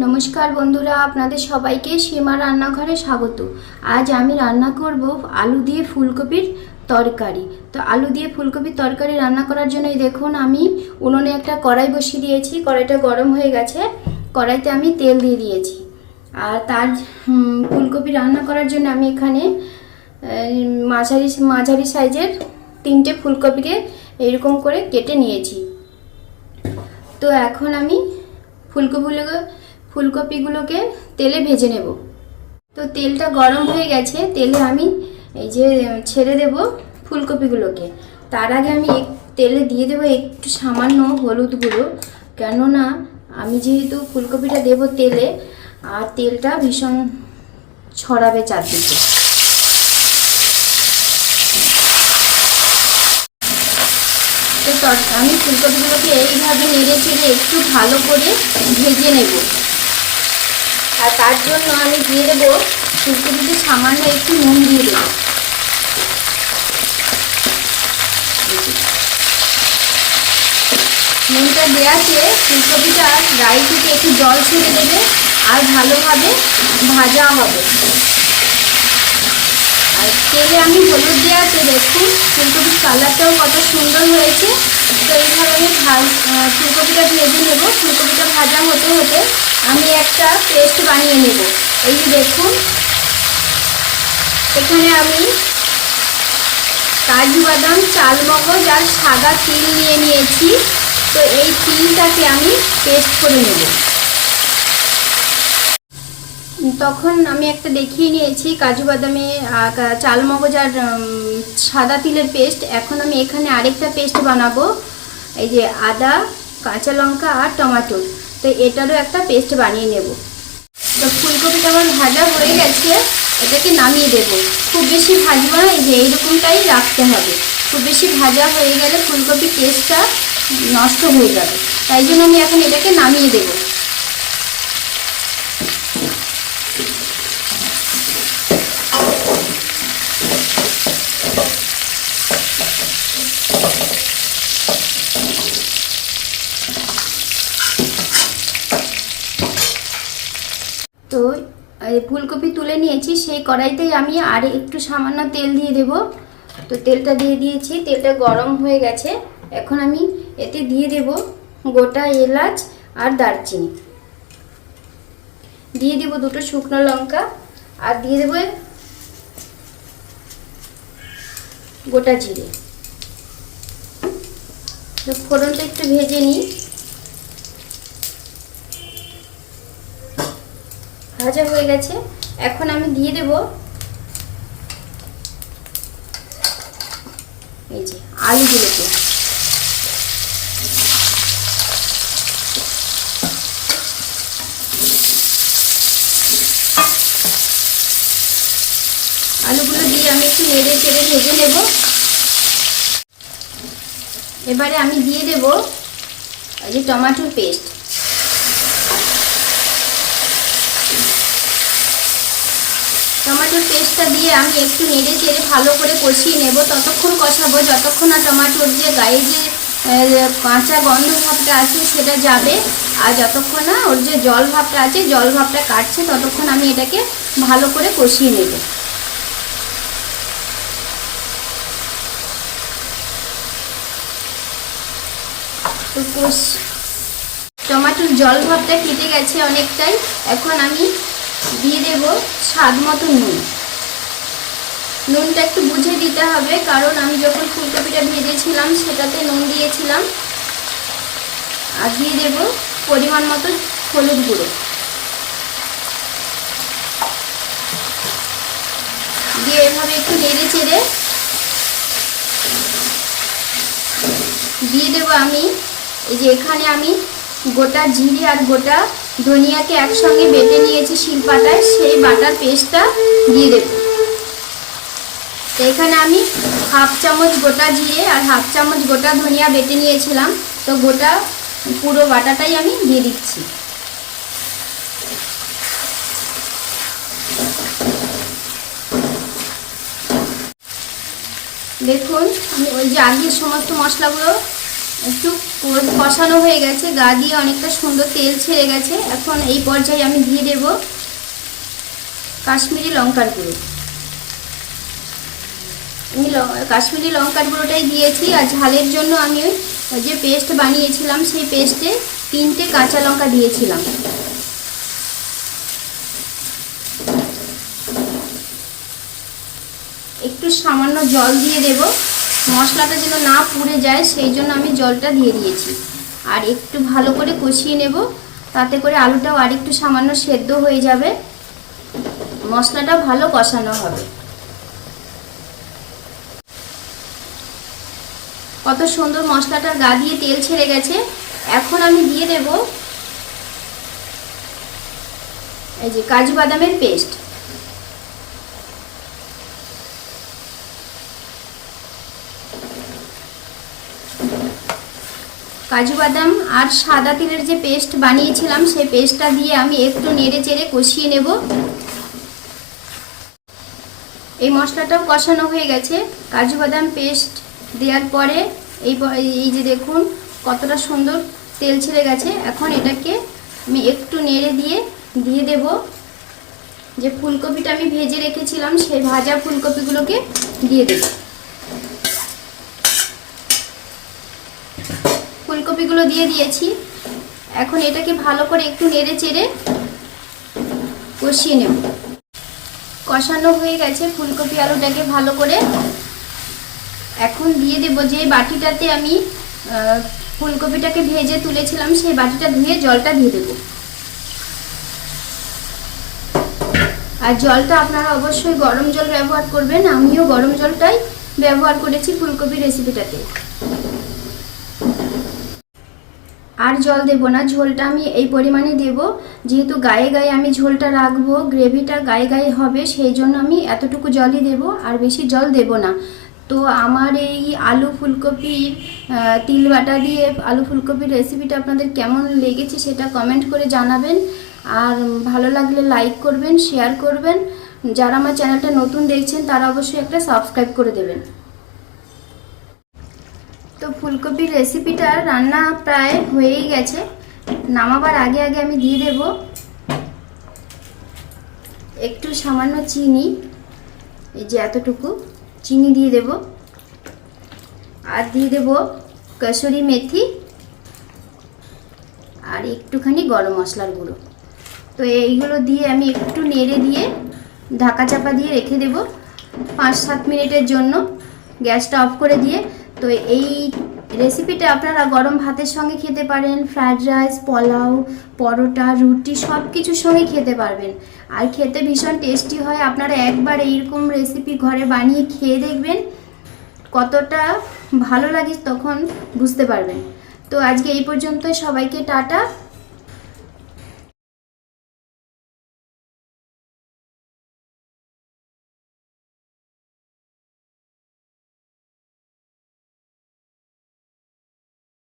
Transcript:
নমস্কার বন্ধুরা, আপনাদের সবাইকে সীমা রান্নাঘরে স্বাগত। আজ আমি রান্না করব আলু দিয়ে ফুলকপির তরকারি। তো আলু দিয়ে ফুলকপির তরকারি রান্না করার জন্য দেখুন, আমি উনুনে একটা কড়াই বসিয়ে দিয়েছি। কড়াইটা গরম হয়ে গেছে, কড়াইতে আমি তেল দিয়ে দিয়েছি। আর তার ফুলকপি রান্না করার জন্য আমি এখানে মাঝারি মাঝারি সাইজের তিনটে ফুলকপিকে এরকম করে কেটে নিয়েছি। তো এখন আমি ফুলকপিগুলো ফুলকপিগুলোকে তেলে ভেজে নেব। তো তেলটা গরম হয়ে গেছে, তেলে আমি এই যে ছেড়ে দেব ফুলকপিগুলোকে। তার আগে আমি তেলে দিয়ে দেবো একটু সামান্য হলুদ গুঁড়ো, কেননা আমি যেহেতু ফুলকপিটা দেব তেলে, আর তেলটা ভীষণ ছড়াবে চারদিকে। তো আমি ফুলকপিগুলোকে এইভাবে নেড়ে চেড়ে একটু ভালো করে ভেজে নেব। আর তার জন্য আমি দিয়ে দেবো ফুলকপিতে সামান্য একটু নুন দিয়ে দেবো। নুনটা দেওয়াতে ফুলকপিটা গায়ে থেকে একটু জল ছেড়ে দেবে আর ভালোভাবে ভাজা হবে। আর তেলে আমি হলুদ দেওয়াতে দেখুন ফুলকপির কালারটাও কত সুন্দর হয়েছে। তো এইভাবে ভাজ ফুলকপিটা ভেজে নেব। ফুলকপিটা ভাজা হতে হতে আমি একটা পেস্ট বানিয়ে নেব। এই যে দেখুন। এখানে আমি কাজু বাদাম, চালমগজ আর সাদা তিল নিয়ে নিয়েছি। তো এই তিলটাকে আমি পেস্ট করে নেব। তখন আমি একটা দেখিয়ে নিয়েছি, কাজু বাদামে চাল মগজ আর সাদা তিলের পেস্ট। এখন আমি এখানে আরেকটা পেস্ট বানাবো, এই যে আদা, কাঁচা লঙ্কা আর টমেটোর তো এটারও একটা পেস্ট বানিয়ে নেব। তো ফুলকপিটা আমার ভাজা হয়ে গেছে, এটাকে নামিয়ে দেব। খুব বেশি ভাজবো না, এই যে এইরকমটাই রাখতে হবে। খুব বেশি ভাজা হয়ে গেলে ফুলকপির টেস্টটা নষ্ট হয়ে যাবে। তাই জন্য আমি এখন এটাকে নামিয়ে দেবো। তো ফুলকপি তুলে নিয়েছি, সেই কড়াইতেই আমি আর একটু সামান্য তেল দিয়ে দেব। তো তেলটা দিয়ে দিয়েছি, তেলটা গরম হয়ে গেছে। এখন আমি এতে দিয়ে দেব গোটা এলাচ আর দারচিনি। দিয়ে দেব দুটো শুকনো লঙ্কা আর দিয়ে দেব গোটা জিরে। ফোড়নটা একটু ভেজে নিই। ভাজা হয়ে গেছে। এখন আমি দিয়ে দেব এই যে আলুগুলোকে। আলুগুলো দিয়ে আমি একটু নেড়ে চেড়ে ভেজে নেব। এবারে আমি দিয়ে দেব এই যে টমেটোর পেস্ট। টমেটোর পেস্টটা দিয়ে আমি একটু নেড়ে চেড়ে ভালো করে কষিয়ে নেব। ততক্ষণ কষাবো। যতক্ষণ না টমেটোর যে গায়ে যে কাঁচা গন্ধ ভাবটা আছে, সেটা যাবে। আর যতক্ষণ না ওর যে জল ভাবটা আছে, জল ভাবটা কাটছে, ততক্ষণ আমি এটাকে ভালো করে কষিয়ে নেব। কষ টমেটোর জল ভাবটা কেটে গেছে অনেকটাই। এখন আমি দিয়ে দেব স্বাদ মতো নুন। নুনটা একটু বুঝে দিতে হবে, কারণ আমি যখন ফুলকপিটা ভেজেছিলাম, সেটাতে নুন দিয়েছিলাম। আর দিয়ে দেব পরিমাণ মতো হলুদ গুঁড়ো। দিয়ে এভাবে একটু নেড়ে চেড়ে দিয়ে দেবো আমি, এই যে এখানে আমি গোটা জিরে আর গোটা ধনিয়াকে একসঙ্গে বেটে নিয়েছি শিলপাটায়, সেই বাটার পেস্টটা দিয়ে দেব। এখানে আমি হাফ চামচ গোটা জিরে আর হাফ চামচ গোটা ধনিয়া বেটে নিয়েছিলাম, তো গোটা পুরো বাটাটাই আমি দিয়ে দিচ্ছি। দেখুন, আমি ওই যে আগের সমস্ত মশলাগুলো একটু কষানো হয়ে গেছে, গা দিয়ে অনেকটা সুন্দর তেল ছেড়ে গেছে। এখন এই পর্যায়ে আমি দিয়ে দেব কাশ্মীরি লঙ্কার গুঁড়ো। আমি কাশ্মীরি লঙ্কার গুঁড়োটাই দিয়েছি, আর ঝালের জন্য আমি যে পেস্ট বানিয়েছিলাম, সেই পেস্টে তিনটে কাঁচা লঙ্কা দিয়েছিলাম। একটু সামান্য জল দিয়ে দেব। মশলাটা যেন না পুড়ে যায়, সেই জন্য আমি জলটা দিয়ে দিয়েছি। আর একটু ভালো করে কষিয়ে নেব, তাতে করে আলুটাও আর একটু সামান্য সেদ্ধ হয়ে যাবে। মশলাটা ভালো কষানো হবে। কত সুন্দর মশলাটা গা দিয়ে তেল ছেড়ে গেছে। এখন আমি দিয়ে দেব এই যে কাজু বাদামের পেস্ট। কাজু বাদাম আর সাদা তিলের যে পেস্ট বানিয়েছিলাম, সেই পেস্টটা দিয়ে আমি একটু নেড়ে চেড়ে কষিয়ে নেব। এই মশলাটাও কষানো হয়ে গেছে। কাজু বাদাম পেস্ট দেওয়ার পরে এই এই যে দেখুন, কতটা সুন্দর তেল ছেড়ে গেছে। এখন এটাকে আমি একটু নেড়ে দিয়ে দিয়ে দেব। যে ফুলকপিটা আমি ভেজে রেখেছিলাম, সেই ভাজা ফুলকপিগুলোকে দিয়ে দেব। ফুলকপিগুলো দিয়ে দিয়েছি। এখন এটাকে ভালো করে একটু নেড়ে চেড়ে কষিয়ে নেব। কষানো হয়ে গেছে ফুলকপি আলুটাকে ভালো করে। এখন দিয়ে দেব যে বাটিটাতে আমি ফুলকপিটাকে ভেজে তুলেছিলাম, সেই বাটিটা ধুয়ে জলটা দিয়ে দেব। আর জলটা আপনারা অবশ্যই গরম জল ব্যবহার করবেন। আমিও গরম জলটাই ব্যবহার করেছি ফুলকপি রেসিপিটাতে আর জল দেব না, ঝোলটা আমি এই পরিমাণে দেব। যেহেতু গায়ে গায়ে আমি ঝোলটা রাখব, গ্রেভিটা গায়ে গায়ে হবে, সেই জন্য আমি এতটুকু জলই দেব, আর বেশি জল দেব না। তো আমার এই আলু ফুলকপির তিল বাটা দিয়ে আলু ফুলকপির রেসিপিটা আপনাদের কেমন লেগেছে সেটা কমেন্ট করে জানাবেন। আর ভালো লাগলে লাইক করবেন শেয়ার করবেন। যারা আমার চ্যানেলটা নতুন দেখছেন, তারা অবশ্যই একটা সাবস্ক্রাইব করে দেবেন। তো ফুলকপির রেসিপিটা রান্না প্রায় হয়েই গেছে। নামাবার আগে আগে আমি দিয়ে দেব একটু সামান্য চিনি, এই যে এতটুকু চিনি দিয়ে দেব। আর দিয়ে দেব কসুরি মেথি আর একটুখানি গরম মশলার গুঁড়ো। তো এইগুলো দিয়ে আমি একটু নেড়ে দিয়ে ঢাকা চাপা দিয়ে রেখে দেব। পাঁচ সাত মিনিটের জন্য। গ্যাসটা অফ করে দিয়ে তো এই রেসিপিটা আপনারা গরম ভাতের সঙ্গে খেতে পারেন ফ্রায়েড রাইস পোলাও, পরোটা, রুটি সব কিছুর সঙ্গে খেতে পারবেন। আর খেতে ভীষণ টেস্টি হয়। আপনারা একবার এইরকম রেসিপি ঘরে বানিয়ে খেয়ে দেখবেন, কতটা ভালো লাগে তখন বুঝতে পারবেন। তো আজকে এই পর্যন্ত সবাইকে টাটা।